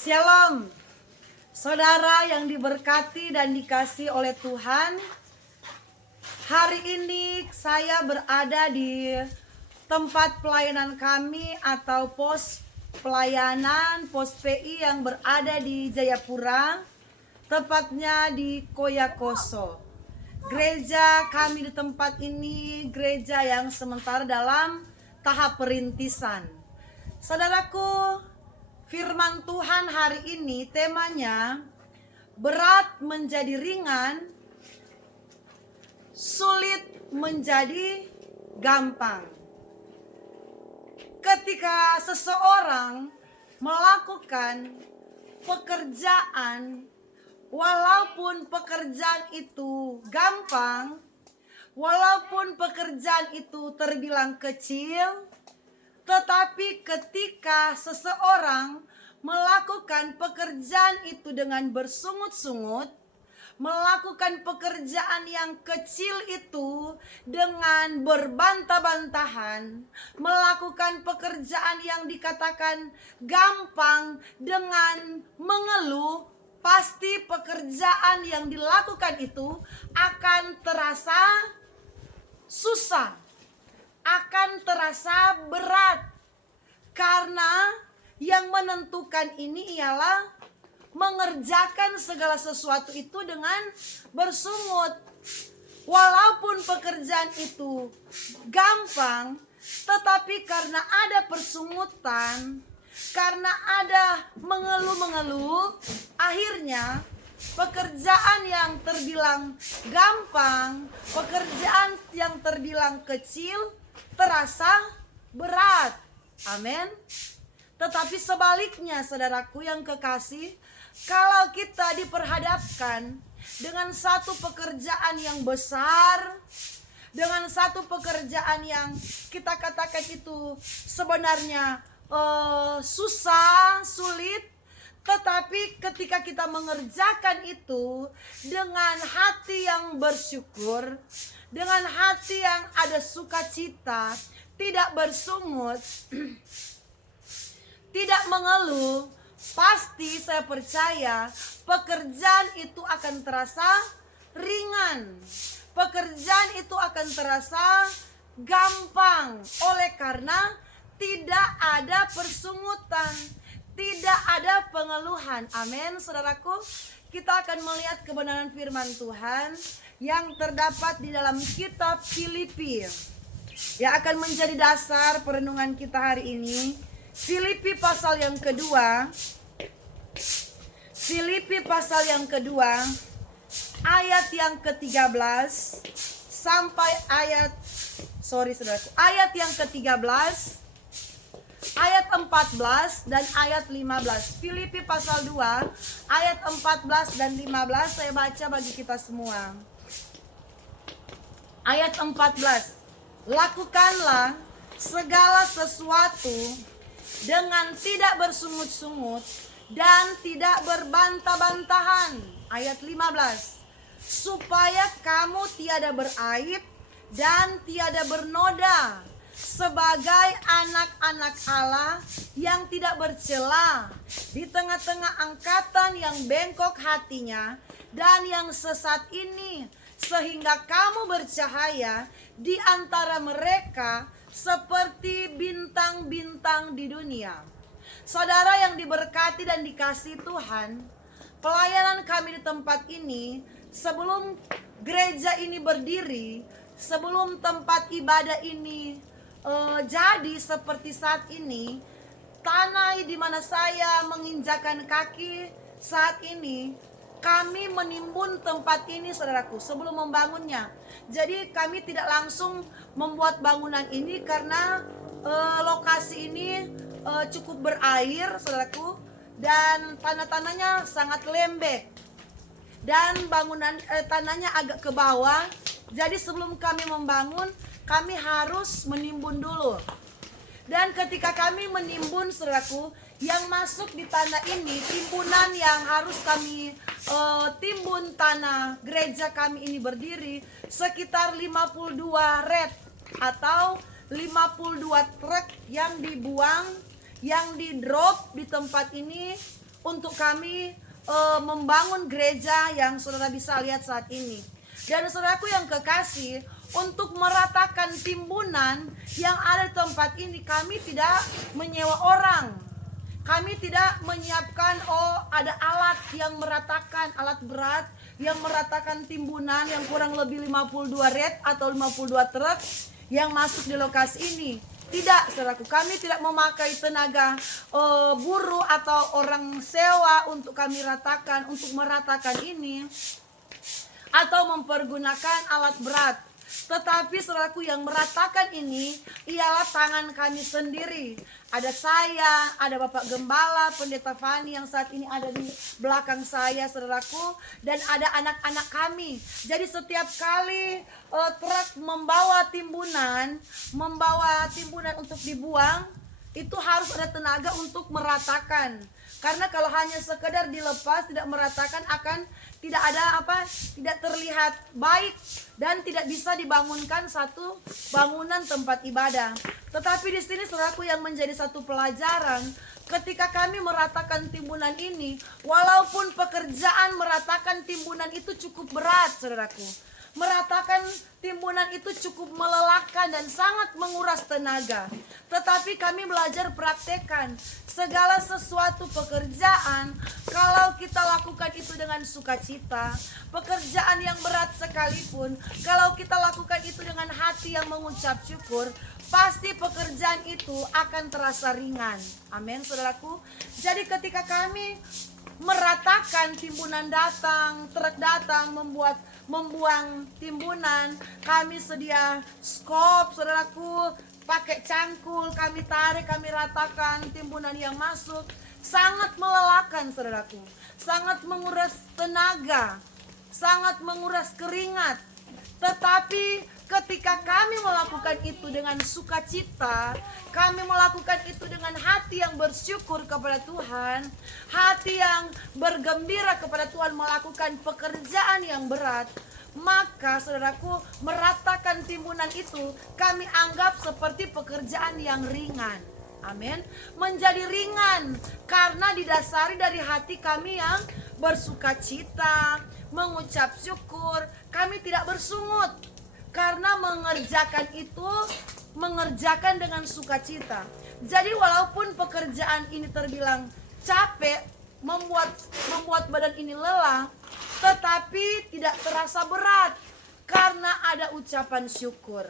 Shalom, saudara yang diberkati dan dikasihi oleh Tuhan. Hari ini saya berada di tempat pelayanan kami atau pos pelayanan pos PI yang berada di Jayapura, tepatnya di Koyakoso. Gereja kami di tempat ini gereja yang sementara dalam tahap perintisan. Saudaraku, firman Tuhan hari ini temanya berat menjadi ringan, sulit menjadi gampang. Ketika seseorang melakukan pekerjaan, walaupun pekerjaan itu gampang, walaupun pekerjaan itu terbilang kecil, tetapi ketika seseorang melakukan pekerjaan itu dengan bersungut-sungut, melakukan pekerjaan yang kecil itu dengan berbantah-bantahan, melakukan pekerjaan yang dikatakan gampang dengan mengeluh, pasti pekerjaan yang dilakukan itu akan terasa susah, akan terasa berat. Karena yang menentukan ini ialah mengerjakan segala sesuatu itu dengan bersungut. Walaupun pekerjaan itu gampang, tetapi karena ada persungutan, karena ada mengeluh-mengeluh, akhirnya pekerjaan yang terbilang gampang, pekerjaan yang terbilang kecil terasa berat. Amin. Tetapi sebaliknya, saudaraku yang kekasih, kalau kita diperhadapkan dengan satu pekerjaan yang besar, dengan satu pekerjaan yang kita katakan itu sebenarnya susah, sulit, tetapi ketika kita mengerjakan itu dengan hati yang bersyukur, dengan hati yang ada sukacita, tidak bersungut, tidak mengeluh, pasti saya percaya pekerjaan itu akan terasa ringan. Pekerjaan itu akan terasa gampang oleh karena tidak ada persungutan, tidak ada pengeluhan. Amin, saudaraku. Kita akan melihat kebenaran firman Tuhan yang terdapat di dalam kitab Filipi, yang akan menjadi dasar perenungan kita hari ini. Filipi pasal yang kedua, Filipi pasal yang kedua, ayat yang ke-13 sampai ayat yang ke-13, ayat 14 dan ayat 15. Filipi pasal 2 ayat 14 dan 15 saya baca bagi kita semua. Ayat 14. Lakukanlah segala sesuatu dengan tidak bersungut-sungut dan tidak berbantah-bantahan. Ayat 15. Supaya kamu tiada beraib dan tiada bernoda, sebagai anak-anak Allah yang tidak bercela di tengah-tengah angkatan yang bengkok hatinya dan yang sesat ini, sehingga kamu bercahaya di antara mereka seperti bintang-bintang di dunia. Saudara yang diberkati dan dikasihi Tuhan, pelayanan kami di tempat ini, sebelum gereja ini berdiri, sebelum tempat ibadah ini jadi seperti saat ini, tanah di mana saya menginjakan kaki saat ini, kami menimbun tempat ini, saudaraku, sebelum membangunnya. Jadi kami tidak langsung membuat bangunan ini karena lokasi ini cukup berair, saudaraku, dan tanah-tanahnya sangat lembek dan bangunan tanahnya agak ke bawah. Jadi sebelum kami membangun, kami harus menimbun dulu. Dan ketika kami menimbun, saudaraku, yang masuk di tanah ini, timbunan yang harus kami timbun tanah gereja kami ini berdiri sekitar 52 red atau 52 truk yang dibuang, yang di drop di tempat ini untuk kami membangun gereja yang saudara bisa lihat saat ini. Dan saudaraku yang kekasih, untuk meratakan timbunan yang ada di tempat ini, kami tidak menyewa orang. Kami tidak menyiapkan ada alat yang meratakan, alat berat yang meratakan timbunan yang kurang lebih 52 red atau 52 truk yang masuk di lokasi ini. Tidak, saudaraku, kami tidak memakai tenaga buruh atau orang sewa untuk kami ratakan, untuk meratakan ini, atau mempergunakan alat berat. Tetapi saudaraku, yang meratakan ini ialah tangan kami sendiri. Ada saya, ada Bapak Gembala, Pendeta Fani yang saat ini ada di belakang saya, saudaraku, dan ada anak-anak kami. Jadi setiap kali truk membawa timbunan untuk dibuang, itu harus ada tenaga untuk meratakan. Karena kalau hanya sekedar dilepas, tidak meratakan, akan tidak ada tidak terlihat baik dan tidak bisa dibangunkan satu bangunan tempat ibadah. Tetapi di sini saudaraku yang menjadi satu pelajaran, ketika kami meratakan timbunan ini, walaupun pekerjaan meratakan timbunan itu cukup berat, saudaraku. Meratakan timbunan itu cukup melelahkan dan sangat menguras tenaga. Tetapi kami belajar praktekkan segala sesuatu pekerjaan, kalau kita lakukan itu dengan sukacita, pekerjaan yang berat sekalipun, kalau kita lakukan itu dengan hati yang mengucap syukur, pasti pekerjaan itu akan terasa ringan. Amin, saudaraku. Jadi ketika kami meratakan, timbunan datang, truk datang membuang timbunan, kami sedia skop, saudaraku, pakai cangkul, kami tarik, kami ratakan timbunan yang masuk. Sangat melelahkan, saudaraku, sangat menguras tenaga, sangat menguras keringat. Tetapi ketika kami melakukan itu dengan sukacita, kami melakukan itu dengan hati yang bersyukur kepada Tuhan, hati yang bergembira kepada Tuhan, melakukan pekerjaan yang berat, maka saudaraku, meratakan timbunan itu kami anggap seperti pekerjaan yang ringan. Amin. Menjadi ringan karena didasari dari hati kami yang bersukacita, mengucap syukur. Kami tidak bersungut karena mengerjakan dengan sukacita. Jadi walaupun pekerjaan ini terbilang capek, membuat badan ini lelah, tetapi tidak terasa berat karena ada ucapan syukur,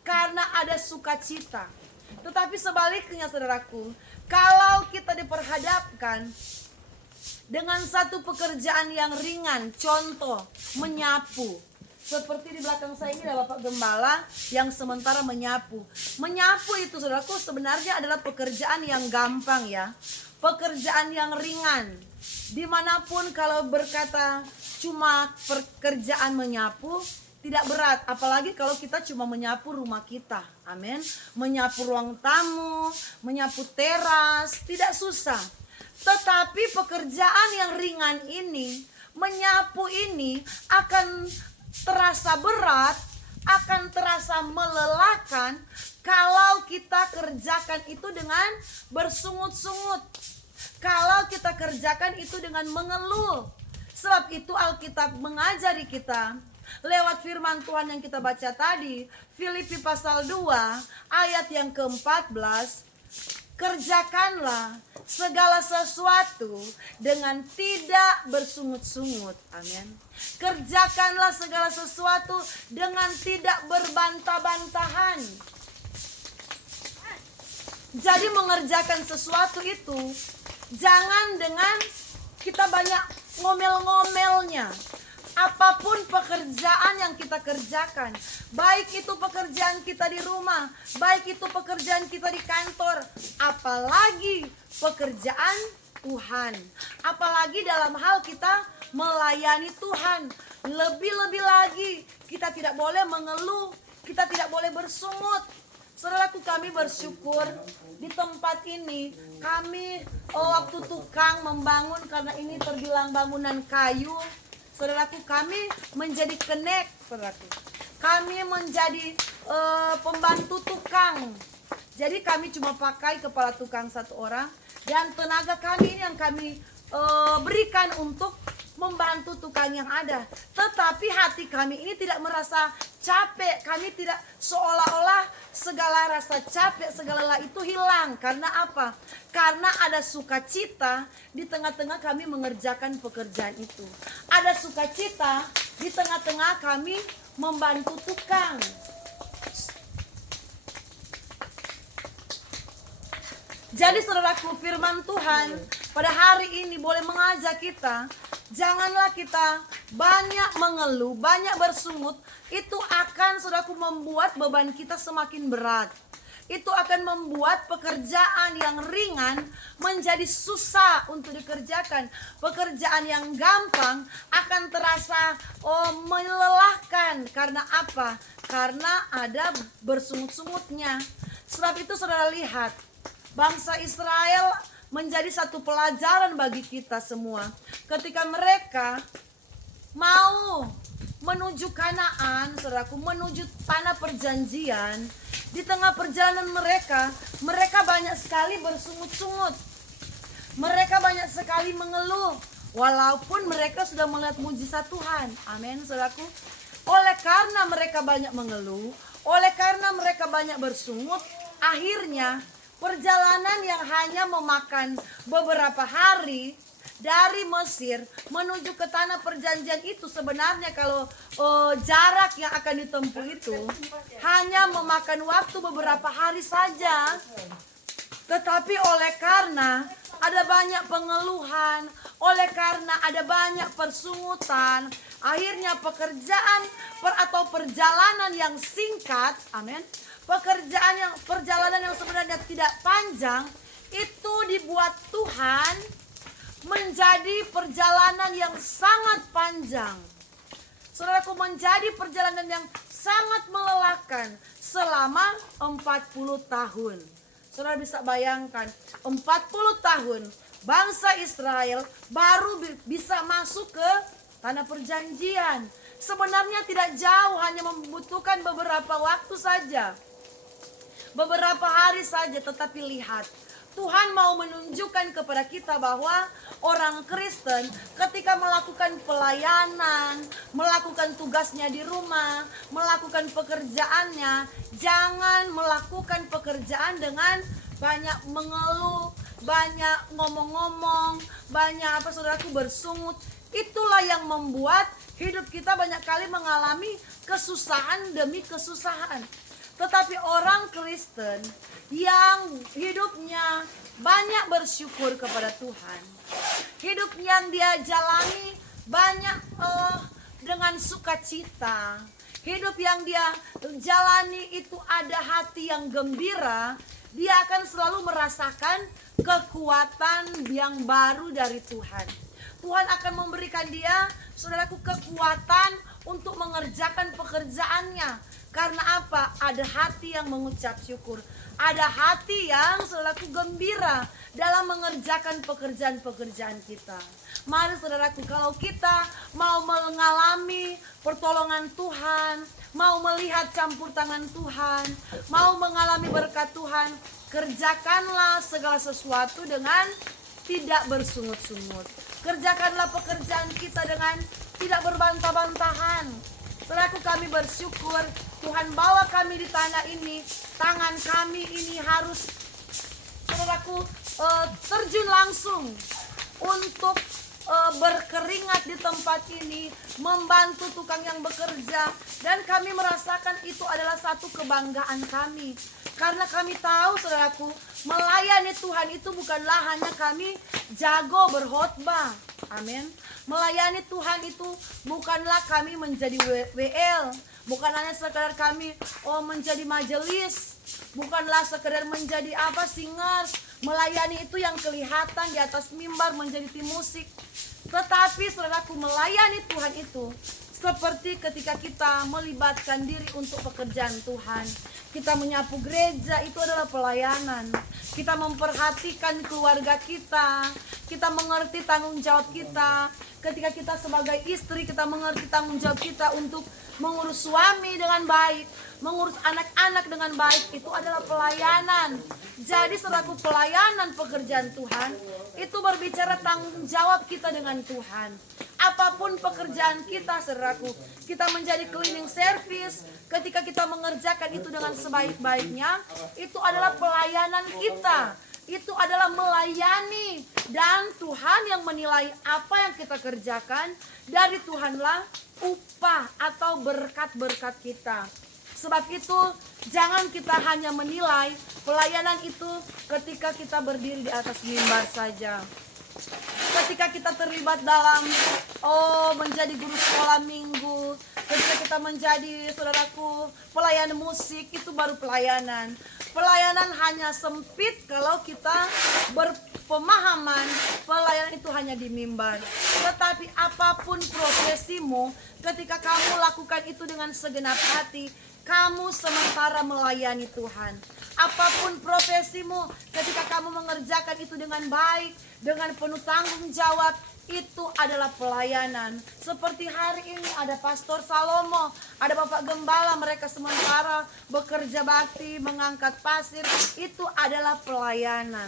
karena ada sukacita. Tetapi sebaliknya, saudaraku, kalau kita diperhadapkan dengan satu pekerjaan yang ringan, contoh menyapu. Seperti di belakang saya ini ada Bapak Gembala yang sementara menyapu. Menyapu itu, saudaraku, sebenarnya adalah pekerjaan yang gampang ya. Pekerjaan yang ringan. Dimanapun kalau berkata cuma pekerjaan menyapu, tidak berat. Apalagi kalau kita cuma menyapu rumah kita. Amin. Menyapu ruang tamu, menyapu teras, tidak susah. Tetapi pekerjaan yang ringan ini, menyapu ini akan terasa berat, akan terasa melelahkan kalau kita kerjakan itu dengan bersungut-sungut, kalau kita kerjakan itu dengan mengeluh. Sebab itu Alkitab mengajari kita lewat firman Tuhan yang kita baca tadi, Filipi pasal 2 ayat yang ke-14, kerjakanlah segala sesuatu dengan tidak bersungut-sungut. Amin. Kerjakanlah segala sesuatu dengan tidak berbantah-bantahan. Jadi mengerjakan sesuatu itu jangan dengan kita banyak ngomel-ngomelnya. Apapun pekerjaan yang kita kerjakan, baik itu pekerjaan kita di rumah, baik itu pekerjaan kita di kantor, apalagi pekerjaan Tuhan, apalagi dalam hal kita melayani Tuhan, lebih-lebih lagi kita tidak boleh mengeluh, kita tidak boleh bersungut. Saudaraku, kami bersyukur di tempat ini, kami waktu tukang membangun, karena ini terbilang bangunan kayu, saudaraku, kami menjadi kenek, saudaraku. Kami menjadi pembantu tukang. Jadi kami cuma pakai kepala tukang satu orang, dan tenaga kami ini yang kami berikan untuk membantu tukang yang ada. Tetapi hati kami ini tidak merasa capek. Kami tidak, seolah-olah segala rasa capek, segala lelah itu hilang. Karena apa? Karena ada sukacita di tengah-tengah kami mengerjakan pekerjaan itu. Ada sukacita di tengah-tengah kami membantu tukang. Jadi saudaraku, firman Tuhan pada hari ini boleh mengajak kita, janganlah kita banyak mengeluh, banyak bersungut. Itu akan, saudaraku, membuat beban kita semakin berat. Itu akan membuat pekerjaan yang ringan menjadi susah untuk dikerjakan. Pekerjaan yang gampang akan terasa melelahkan. Karena apa? Karena ada bersungut-sungutnya. Sebab itu saudara lihat, bangsa Israel menjadi satu pelajaran bagi kita semua. Ketika mereka mau menuju Kanaan, saudaraku, menuju tanah perjanjian, di tengah perjalanan mereka banyak sekali bersungut-sungut. Mereka banyak sekali mengeluh, walaupun mereka sudah melihat mujizat Tuhan. Amin, saudaraku. Oleh karena mereka banyak mengeluh, oleh karena mereka banyak bersungut, akhirnya perjalanan yang hanya memakan beberapa hari dari Mesir menuju ke tanah perjanjian itu, sebenarnya kalau jarak yang akan ditempuh itu hanya memakan waktu beberapa hari saja. Tetapi oleh karena ada banyak pengeluhan, oleh karena ada banyak persungutan, akhirnya pekerjaan atau perjalanan yang singkat, amin, perjalanan yang sebenarnya tidak panjang itu dibuat Tuhan menjadi perjalanan yang sangat panjang. Saudaraku, menjadi perjalanan yang sangat melelahkan selama 40 tahun. Saudara bisa bayangkan, 40 tahun bangsa Israel baru bisa masuk ke tanah perjanjian. Sebenarnya tidak jauh, hanya membutuhkan beberapa waktu saja, beberapa hari saja. Tetapi lihat, Tuhan mau menunjukkan kepada kita bahwa orang Kristen ketika melakukan pelayanan, melakukan tugasnya di rumah, melakukan pekerjaannya, jangan melakukan pekerjaan dengan banyak mengeluh, banyak ngomong-ngomong, banyak saudaraku bersungut. Itulah yang membuat hidup kita banyak kali mengalami kesusahan demi kesusahan. Tetapi orang Kristen yang hidupnya banyak bersyukur kepada Tuhan, hidup yang dia jalani banyak dengan sukacita, hidup yang dia jalani itu ada hati yang gembira, dia akan selalu merasakan kekuatan yang baru dari Tuhan. Tuhan akan memberikan dia, saudaraku, kekuatan untuk mengerjakan pekerjaannya. Karena apa? Ada hati yang mengucap syukur. Ada hati yang saudaraku gembira dalam mengerjakan pekerjaan-pekerjaan kita. Mari saudaraku, kalau kita mau mengalami pertolongan Tuhan, mau melihat campur tangan Tuhan, mau mengalami berkat Tuhan, kerjakanlah segala sesuatu dengan tidak bersungut-sungut. Kerjakanlah pekerjaan kita dengan tidak berbantah-bantahan. Saudaraku, kami bersyukur Tuhan bawa kami di tanah ini. Tangan kami ini harus, saudaraku, terjun langsung untuk berkeringat di tempat ini, membantu tukang yang bekerja. Dan kami merasakan itu adalah satu kebanggaan kami. Karena kami tahu, saudaraku, melayani Tuhan itu bukanlah hanya kami jago berkhotbah. Amin. Melayani Tuhan itu bukanlah kami menjadi WL, bukan hanya sekedar kami menjadi majelis, bukanlah sekedar menjadi singers. Melayani itu yang kelihatan di atas mimbar menjadi tim musik. Tetapi saudaraku, melayani Tuhan itu seperti ketika kita melibatkan diri untuk pekerjaan Tuhan. Kita menyapu gereja, itu adalah pelayanan. Kita memperhatikan keluarga kita, kita mengerti tanggung jawab kita. Ketika kita sebagai istri, kita mengerti tanggung jawab kita untuk mengurus suami dengan baik, mengurus anak-anak dengan baik. Itu adalah pelayanan. Jadi saudaraku, pelayanan pekerjaan Tuhan Itu berbicara tanggung jawab kita dengan Tuhan. Apapun pekerjaan kita, saudaraku, kita menjadi cleaning service, ketika kita mengerjakan itu dengan sebaik-baiknya, itu adalah pelayanan kita. Itu adalah melayani, dan Tuhan yang menilai apa yang kita kerjakan. Dari Tuhanlah upah atau berkat-berkat kita. Sebab itu jangan kita hanya menilai pelayanan itu ketika kita berdiri di atas mimbar saja. Ketika kita terlibat dalam menjadi guru sekolah minggu, ketika kita menjadi, saudaraku, pelayan musik, itu baru pelayanan. Pelayanan hanya sempit kalau kita berpemahaman pelayanan itu hanya di mimbar. Tetapi apapun profesimu, ketika kamu lakukan itu dengan segenap hati, kamu sementara melayani Tuhan. Apapun profesimu, ketika kamu mengerjakan itu dengan baik, dengan penuh tanggung jawab, itu adalah pelayanan. Seperti hari ini ada Pastor Salomo, ada Bapak Gembala, mereka sementara bekerja bakti, mengangkat pasir, itu adalah pelayanan.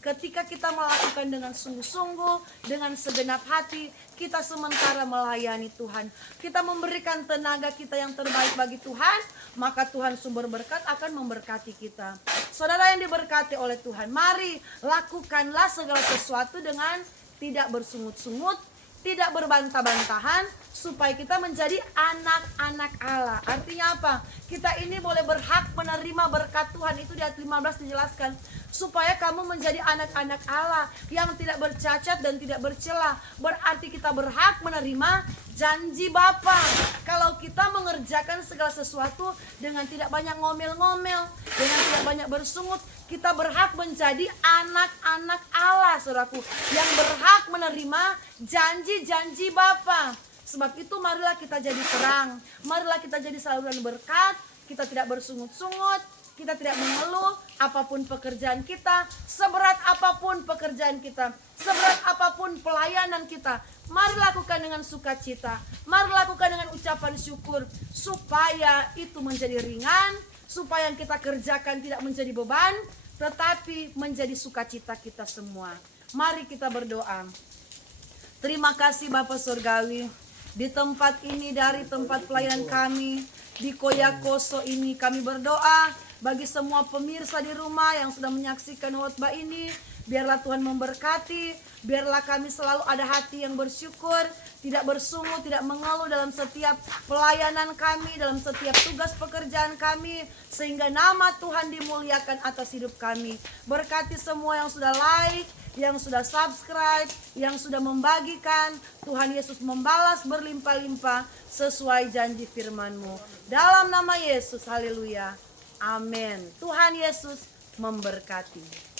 Ketika kita melakukan dengan sungguh-sungguh, dengan segenap hati, kita sementara melayani Tuhan. Kita memberikan tenaga kita yang terbaik bagi Tuhan, maka Tuhan sumber berkat akan memberkati kita. Saudara yang diberkati oleh Tuhan, mari lakukanlah segala sesuatu dengan tidak bersungut-sungut, tidak berbantah-bantahan, supaya kita menjadi anak-anak Allah. Artinya apa? Kita ini boleh berhak menerima berkat Tuhan. Itu di ayat 15 dijelaskan, supaya kamu menjadi anak-anak Allah yang tidak bercacat dan tidak bercela. Berarti kita berhak menerima janji Bapa. Kalau kita mengerjakan segala sesuatu dengan tidak banyak ngomel-ngomel, dengan tidak banyak bersungut, kita berhak menjadi anak-anak Allah, saudaraku, yang berhak menerima janji-janji Bapa. Sebab itu marilah kita jadi terang, marilah kita jadi saluran berkat. Kita tidak bersungut-sungut, kita tidak mengeluh. Apapun pekerjaan kita, seberat apapun pekerjaan kita, seberat apapun pelayanan kita, mari lakukan dengan sukacita, mari lakukan dengan ucapan syukur, supaya itu menjadi ringan, supaya yang kita kerjakan tidak menjadi beban, tetapi menjadi sukacita kita semua. Mari kita berdoa. Terima kasih Bapa Surgawi, di tempat ini, dari tempat pelayanan kami di Koyakoso ini, kami berdoa bagi semua pemirsa di rumah yang sudah menyaksikan khotbah ini. Biarlah Tuhan memberkati, biarlah kami selalu ada hati yang bersyukur, tidak bersungut, tidak mengeluh dalam setiap pelayanan kami, dalam setiap tugas pekerjaan kami, sehingga nama Tuhan dimuliakan atas hidup kami. Berkati semua yang sudah like, yang sudah subscribe, yang sudah membagikan. Tuhan Yesus membalas berlimpah-limpah sesuai janji firman-Mu. Dalam nama Yesus, haleluya, amin. Tuhan Yesus memberkati.